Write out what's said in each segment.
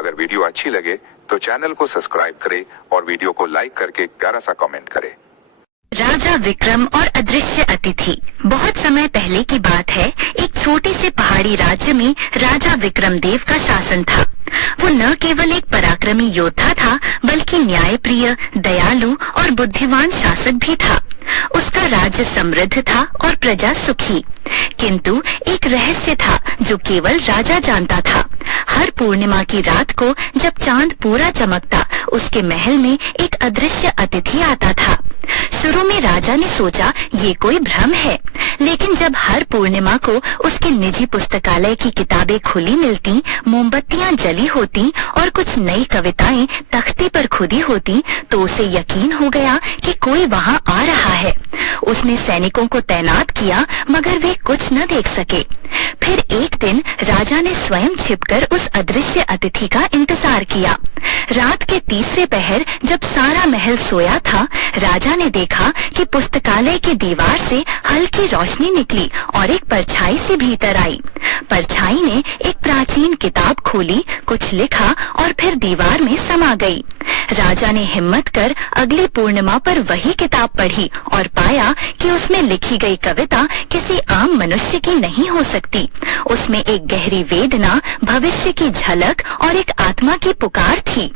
अगर वीडियो अच्छी लगे तो चैनल को सब्सक्राइब करें और वीडियो को लाइक करके प्यारा सा कमेंट करें। राजा विक्रम और अदृश्य अतिथि। बहुत समय पहले की बात है, एक छोटे से पहाड़ी राज्य में राजा विक्रम देव का शासन था। वो न केवल एक पराक्रमी योद्धा था, बल्कि न्यायप्रिय, दयालु और बुद्धिमान शासक भी था। उसका राज्य समृद्ध था और प्रजा सुखी। किंतु एक रहस्य था जो केवल राजा जानता था। हर पूर्णिमा की रात को जब चांद पूरा चमकता, उसके महल में एक अदृश्य अतिथि आता था। शुरू में राजा ने सोचा ये कोई भ्रम है, लेकिन जब हर पूर्णिमा को उसके निजी पुस्तकालय की किताबें खुली मिलती, मोमबत्तियां जली होती और कुछ नई कविताएं तख्ते पर खुदी होती, तो उसे यकीन हो गया कि कोई वहां आ रहा है। उसने सैनिकों को तैनात किया, मगर वे कुछ न देख सके। फिर एक दिन राजा ने स्वयं छिपकर उस अदृश्य अतिथि का इंतजार किया। रात के तीसरे पहर जब सारा महल सोया था, राजा ने देखा कि पुस्तकालय की दीवार से हल्की रोशनी निकली और एक परछाई से भीतर आई। परछाई ने एक प्राचीन किताब खोली, कुछ लिखा और फिर दीवार में समा गई। राजा ने हिम्मत कर अगली पूर्णिमा पर वही किताब पढ़ी और पाया कि उसमें लिखी गई कविता किसी आम मनुष्य की नहीं हो सकती। उसमें एक गहरी वेदना, भविष्य की झलक और एक आत्मा की पुकार थी।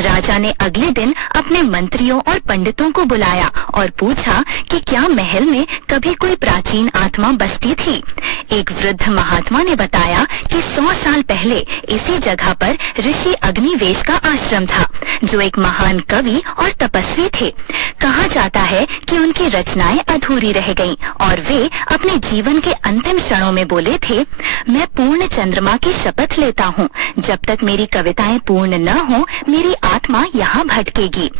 राजा ने अगले दिन अपने मंत्रियों और पंडितों को बुलाया और पूछा कि क्या महल में कभी कोई प्राचीन आत्मा बसती थी। एक वृद्ध महात्मा ने बताया कि 100 साल पहले इसी जगह पर ऋषि अग्निवेश का आश्रम था, जो एक महान कवि और तपस्वी थे। कहा जाता है कि उनकी रचनाएं अधूरी रह गईं और वे अपने जीवन के अंतिम क्षणों में बोले थे, मैं पूर्ण चंद्रमा की शपथ लेता हूँ, जब तक मेरी कविताएं पूर्ण न हो, मेरी आत्मा यहाँ भटकेगी।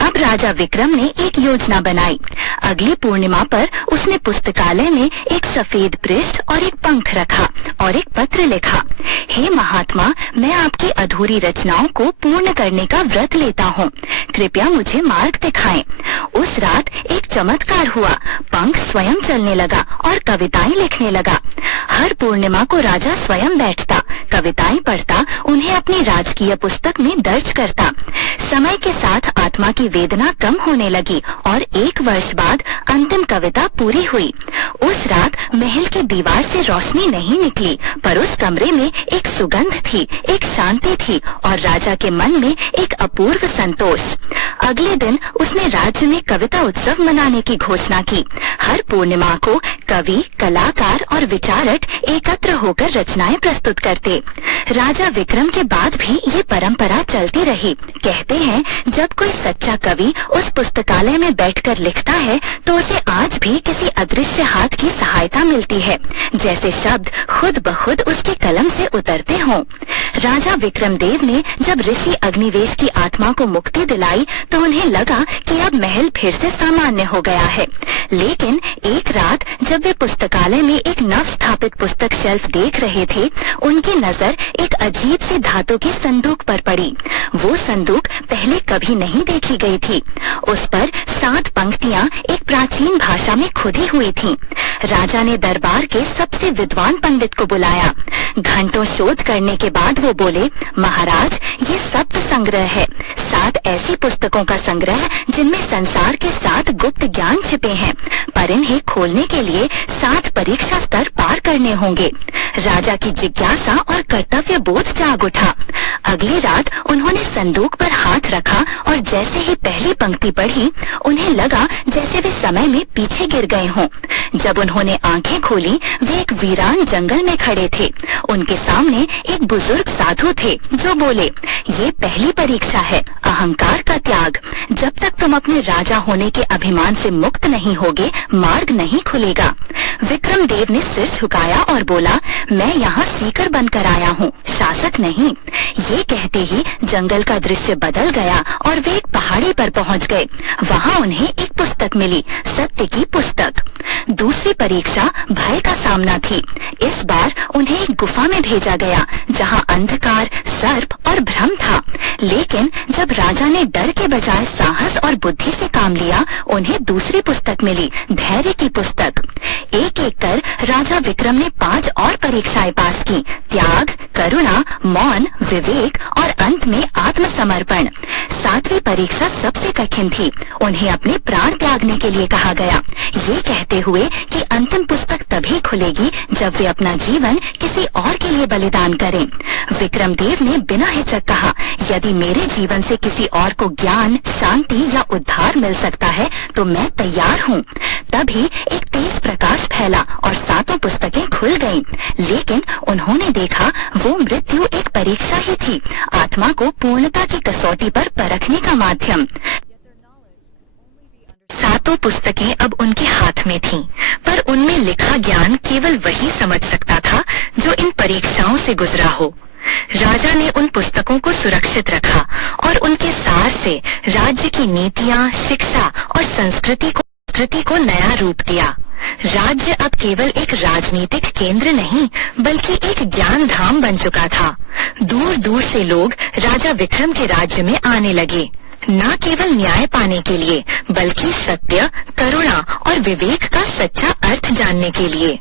अब राजा विक्रम ने एक योजना बनाई। अगली पूर्णिमा पर उसने पुस्तकालय में एक सफेद पृष्ठ और एक पंख रखा और एक पत्र लिखा, हे महात्मा, मैं आपकी अधूरी रचनाओं को पूर्ण करने का व्रत लेता हूँ, कृपया मुझे मार्ग दिखाएं। उस रात एक चमत्कार हुआ, पंख स्वयं चलने लगा और कविताएं लिखने लगा। हर पूर्णिमा को राजा स्वयं बैठता, कविताएं पढ़ता, उन्हें अपनी राजकीय पुस्तक में दर्ज करता। समय के साथ आत्मा की वेदना कम होने लगी और 1 वर्ष बाद अंतिम कविता पूरी हुई। उस रात महल की दीवार से रोशनी नहीं निकली, पर उस कमरे में एक सुगंध थी, एक शांति थी और राजा के मन में एक अपूर्व संतोष। अगले दिन उसने राज्य में कविता उत्सव मनाने की घोषणा की। हर पूर्णिमा को कवि, कलाकार और विचारक एकत्र होकर रचनाएं प्रस्तुत करते। राजा विक्रम के बाद भी ये परंपरा चलती रही। कहते हैं, जब कोई सच्चा कवि उस पुस्तकालय में बैठकर लिखता है, तो उसे आज भी किसी अदृश्य हाथ की सहायता मिलती है, जैसे शब्द खुद ब खुद उसके कलम से उतरते हों। राजा विक्रम देव ने जब ऋषि अग्निवेश की आत्मा को मुक्ति दिलाई, तो उन्हें लगा कि अब महल फिर से सामान्य हो गया है। लेकिन एक रात जब वे पुस्तकालय में एक नव स्थापित पुस्तक शेल्फ देख रहे थे, उनकी नजर एक अजीब सी धातु की संदूक पर पड़ी। वो संदूक पहले कभी नहीं देखी गई थी। उस पर 7 पंक्तियां एक प्राचीन भाषा में खुदी हुई थीं। राजा ने दरबार के सबसे विद्वान पंडित को बुलाया। घंटों शोध करने के बाद वो बोले, महाराज, ये सप्त संग्रह है, 7 ऐसी पुस्तकों का संग्रह जिनमें संसार के 7 गुप्त ज्ञान छिपे हैं, पर इन्हें खोलने के लिए 7 परीक्षा स्तर पार करने होंगे। राजा की जिज्ञासा और कर्तव्य बोध जाग उठा। अगली रात उन्होंने संदूक पर हाथ रखा और जैसे ही पहली पंक्ति पढ़ी, उन्हें लगा जैसे वे समय में पीछे गिर गए हों। जब उन्होंने आंखें खोली, वे एक वीरान जंगल में खड़े थे। उनके सामने एक बुजुर्ग साधु थे जो बोले, ये पहली परीक्षा है, अहंकार का त्याग। जब तक तुम अपने राजा होने के अभिमान से मुक्त नहीं होगे, मार्ग नहीं खुलेगा। विक्रम देव ने सिर झुकाया और बोला, मैं यहाँ सीकर बनकर आया हूँ, शासक नहीं। ये कहते ही जंगल का दृश्य बदल गया और वे एक पहाड़ी पर पहुँच गए। वहाँ उन्हें एक पुस्तक मिली, सत्य की पुस्तक। दूसरी परीक्षा भय का सामना थी। इस बार उन्हें एक गुफा में भेजा गया, जहाँ अंधकार, सर्प और भ्रम था। लेकिन जब राजा ने डर के बजाय साहस और बुद्धि से काम लिया, उन्हें दूसरी पुस्तक मिली, धैर्य की पुस्तक। एक एक एक कर राजा विक्रम ने 5 और परीक्षाएं पास की। त्याग, करुणा, मौन, विवेक और अंत में आत्मसमर्पण। 7वीं परीक्षा सबसे कठिन थी। उन्हें अपने प्राण त्यागने के लिए कहा गया, ये कहते हुए कि अंतिम पुस्तक तभी खुलेगी जब वे अपना जीवन किसी और के लिए बलिदान करें। विक्रमदेव ने बिना हिचक कहा, यदि मेरे जीवन से किसी और को ज्ञान, शांति या उद्धार मिल सकता है तो मैं तैयार हूँ। तभी एक तेज प्रकाश फैला और 7 पुस्तकें खुल गईं। लेकिन उन्होंने देखा वो मृत्यु एक परीक्षा ही थी, आत्मा को पूर्णता की कसौटी पर परखने का माध्यम। 7 पुस्तकें अब उनके हाथ में थीं, पर उनमें लिखा ज्ञान केवल वही समझ सकता था जो इन परीक्षाओं से गुजरा हो। राजा ने उन पुस्तकों को सुरक्षित रखा और उनके सार से राज्य की नीतियां, शिक्षा और संस्कृति को नया रूप दिया। राज्य अब केवल एक राजनीतिक केंद्र नहीं, बल्कि एक ज्ञान धाम बन चुका था। दूर दूर से लोग राजा विक्रम के राज्य में आने लगे, न केवल न्याय पाने के लिए, बल्कि सत्य, करुणा और विवेक का सच्चा अर्थ जानने के लिए।